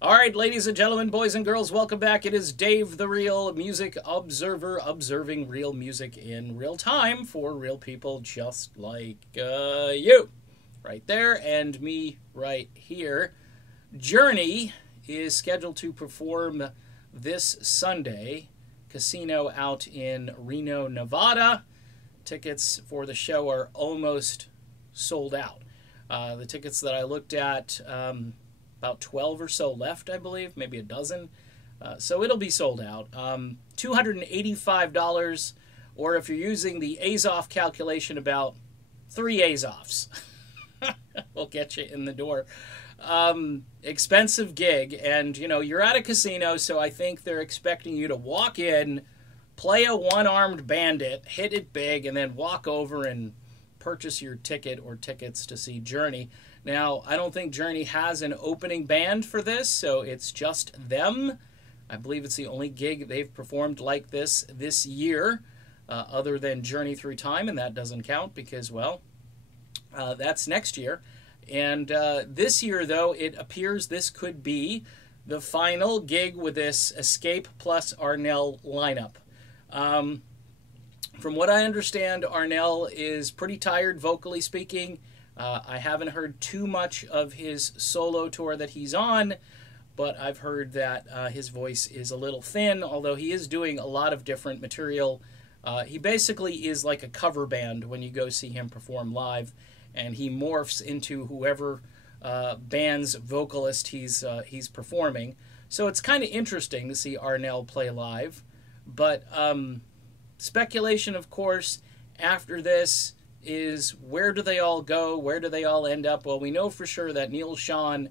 All right, ladies and gentlemen, boys and girls, welcome back. It is Dave, the Real Music Observer, observing real music in real time for real people just like you. Right there, and me right here. Journey is scheduled to perform this Sunday. Casino out in Reno, Nevada. Tickets for the show are almost sold out. The tickets that I looked at, about 12 or so left, I believe, maybe a dozen. So it'll be sold out. $285, or if you're using the Azoff calculation, about 3 Azoffs will get you in the door. Expensive gig, and you're at a casino, so I think they're expecting you to walk in, play a one-armed bandit, hit it big, and then walk over and purchase your ticket or tickets to see Journey. Now, I don't think Journey has an opening band for this, so it's just them. I believe it's the only gig they've performed like this year, other than Journey Through Time, and that doesn't count because, well, that's next year. And this year, though, it appears this could be the final gig with this Escape plus Arnell lineup. From what I understand, Arnell is pretty tired, vocally speaking. I haven't heard too much of his solo tour that he's on, but I've heard that his voice is a little thin, although he is doing a lot of different material. He basically is like a cover band when you go see him perform live, and he morphs into whoever band's vocalist he's performing. So it's kind of interesting to see Arnell play live. But speculation, of course, after this is where do they all go? Where do they all end up? Well, we know for sure that Neil Schon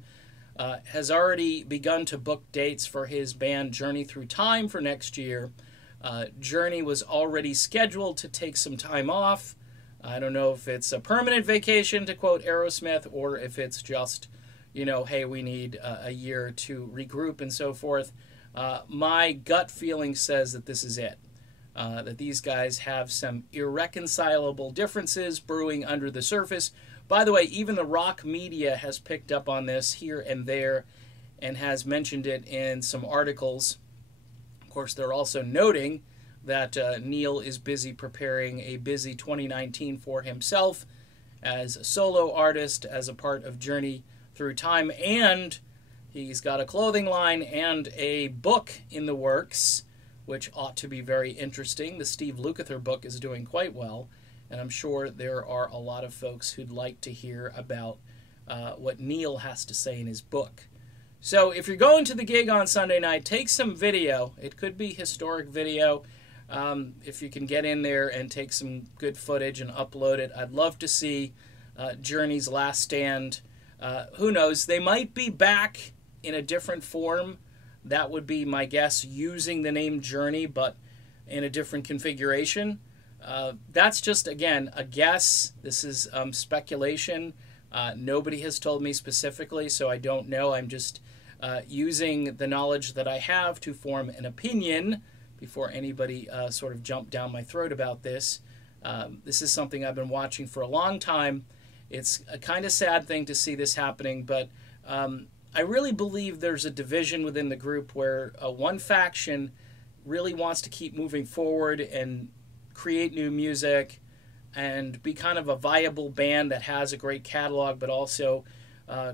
has already begun to book dates for his band Journey Through Time for next year. Journey was already scheduled to take some time off. I don't know if it's a permanent vacation, to quote Aerosmith, or if it's just, hey, we need a year to regroup and so forth. My gut feeling says that this is it. That these guys have some irreconcilable differences brewing under the surface. By the way, even the rock media has picked up on this here and there and has mentioned it in some articles. Of course, they're also noting that Neil is busy preparing a busy 2019 for himself as a solo artist, as a part of Journey Through Time, and he's got a clothing line and a book in the works, which ought to be very interesting. The Steve Lukather book is doing quite well, and I'm sure there are a lot of folks who'd like to hear about what Neil has to say in his book. So if you're going to the gig on Sunday night, take some video. It could be historic video. If you can get in there and take some good footage and upload it. I'd love to see Journey's last stand. Who knows? They might be back in a different form. That would be my guess, using the name Journey, but in a different configuration. That's just, again, a guess. This is speculation. Nobody has told me specifically, so I don't know. I'm just using the knowledge that I have to form an opinion before anybody sort of jumped down my throat about this. This is something I've been watching for a long time. It's a kind of sad thing to see this happening, but I really believe there's a division within the group where one faction really wants to keep moving forward and create new music and be kind of a viable band that has a great catalog but also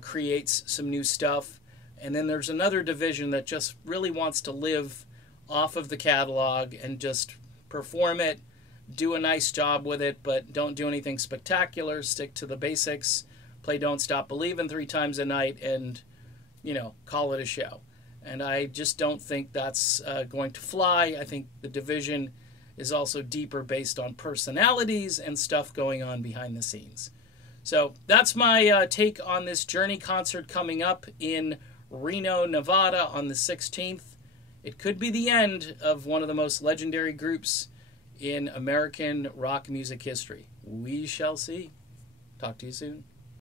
creates some new stuff. And then there's another division that just really wants to live off of the catalog and just perform it, do a nice job with it, but don't do anything spectacular, stick to the basics, play Don't Stop Believin' 3 times a night, and call it a show. And I just don't think that's going to fly. I think the division is also deeper based on personalities and stuff going on behind the scenes. So that's my take on this Journey concert coming up in Reno, Nevada on the 16th. It could be the end of one of the most legendary groups in American rock music history. We shall see. Talk to you soon.